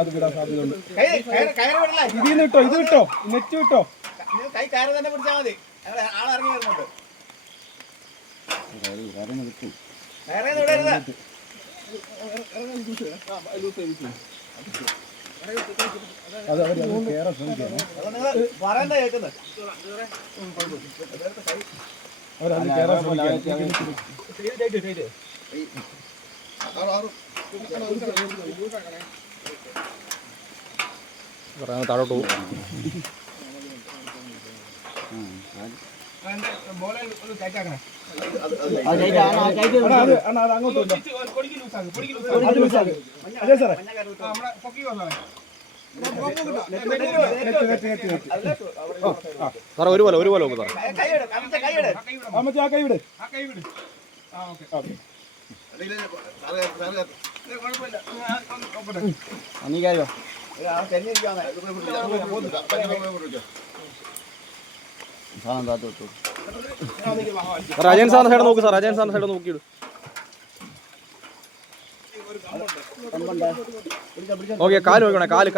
അത് വിടാൻ സാധ്യതയുണ്ട്. ഇതിന്ന് കിട്ടോ, ഇത് കിട്ടോ, നെറ്റ് കിട്ടോ. കൈ കയറി തന്നെ പിടിച്ചാൽ മതി. ആളിറങ്ങി വരുന്നുണ്ട്. അത് അവർ കയറാൻ ശ്രമിക്കുകയാണ്. പറയണ്ട കേൾക്കുന്നത്. അവരത് കയറാൻ ശ്രമിക്കുകയാണ്. താഴോട്ട് പോകും. അതെ സാറേ, സാറേ ഒരു പോലെ നോക്കും സാറേ. ആ കൈ വിട്. അനീകാരോ രാജൻ സാറിന്റെ സൈഡ് നോക്ക് സാർ. രാജൻ സാറിന്റെ സൈഡ് നോക്കിയിടും. ഓക്കെ, കാല് നോക്കണേ. കാല്